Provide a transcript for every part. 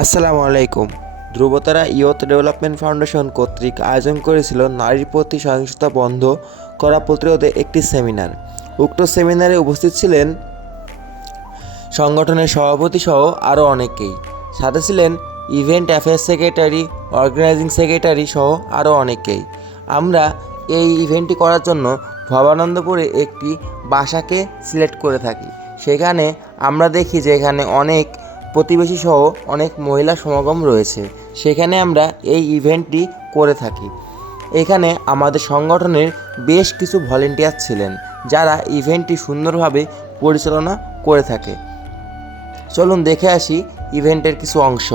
আসসালামু আলাইকুম। ধ্রুবতারা youth development foundation কর্তৃক আয়োজন করেছিল নারীর প্রতি সহিংসতা বন্ধ করা প্রতিরোধে একটি সেমিনার। উক্ত সেমিনারে উপস্থিত ছিলেন সংগঠনের সভাপতি সহ আরও অনেকেই। সাথে ছিলেন event affairs secretary, organising secretary সহ আরও অনেকেই। আমরা এই ইভেন্টটি করার জন্য ভবানন্দপুরে একটি বাসাকে সিলেক্ট করে থাকি। সেখানে আমরা দেখি যে এখানে অনেক প্রতিবেশী সহ অনেক মহিলা সমাগম রয়েছে। সেখানে আমরা এই ইভেন্টটি করে থাকি। এখানে আমাদের সংগঠনের বেশ কিছু ভলেন্টিয়ার ছিলেন যারা ইভেন্টটি সুন্দরভাবে পরিচালনা করে থাকে। চলুন দেখে আসি ইভেন্টের কিছু অংশ।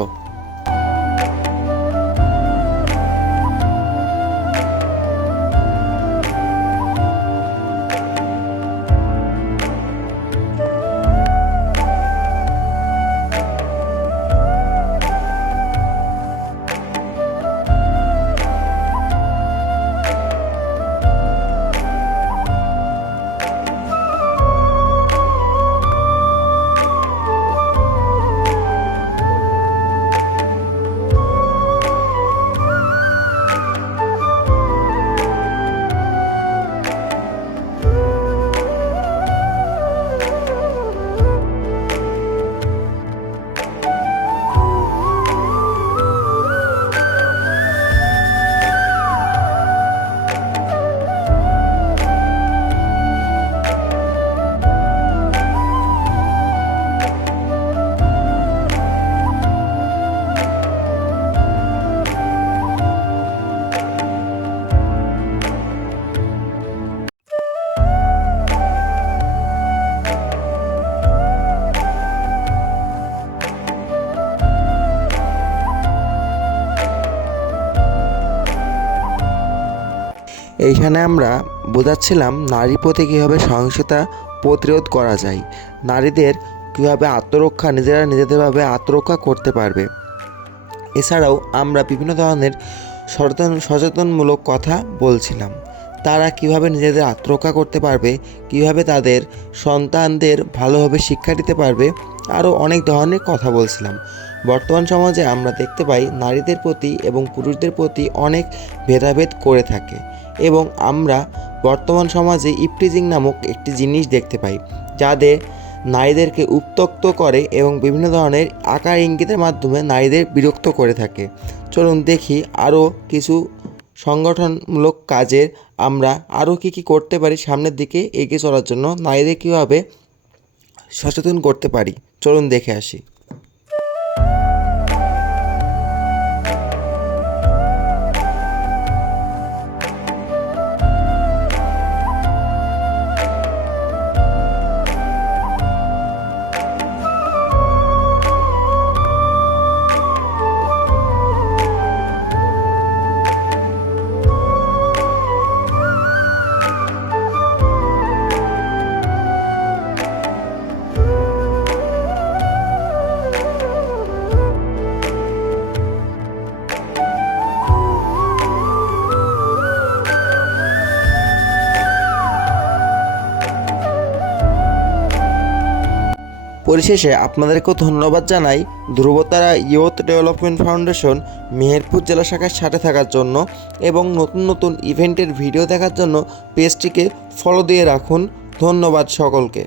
এইখানে আমরা বোঝাচ্ছিলাম নারীর প্রতি কীভাবে সহিংসতা প্রতিরোধ করা যায়, নারীদের কীভাবে আত্মরক্ষা নিজেদেরভাবে আত্মরক্ষা করতে পারবে। এছাড়াও আমরা বিভিন্ন ধরনের সচেতনমূলক কথা বলছিলাম। তারা কিভাবে নিজেদের আত্মরক্ষা করতে পারবে, কিভাবে তাদের সন্তানদের ভালোভাবে শিক্ষা দিতে পারবে, আরও অনেক ধরনের কথা বলছিলাম। বর্তমান সমাজে আমরা দেখতে পাই নারীদের প্রতি এবং পুরুষদের প্রতি অনেক ভেদাভেদ করে থাকে এবং আমরা বর্তমান সমাজে ইভটিজিং নামক একটি জিনিস দেখতে পাই যাদের নারীদেরকে উত্ত্যক্ত করে এবং বিভিন্ন ধরনের আকার ইঙ্গিতের মাধ্যমে নারীদের বিরক্ত করে থাকে। চলুন দেখি আরও কিছু সংগঠনমূলক কাজের আমরা আরও কী করতে পারি সামনের দিকে এগিয়ে চলার জন্য, নারীদের কীভাবে সচেতন করতে পারি। চলুন দেখে আসি। পরিশেষে আপনাদেরকেও ধন্যবাদ জানাই ধ্রুবতারা ইয়ুথ ডেভেলপমেন্ট ফাউন্ডেশন মেহেরপুর জেলা শাখার সাথে থাকার জন্য এবং নতুন নতুন ইভেন্টের ভিডিও দেখার জন্য পেজটিকে ফলো দিয়ে রাখুন। ধন্যবাদ সকলকে।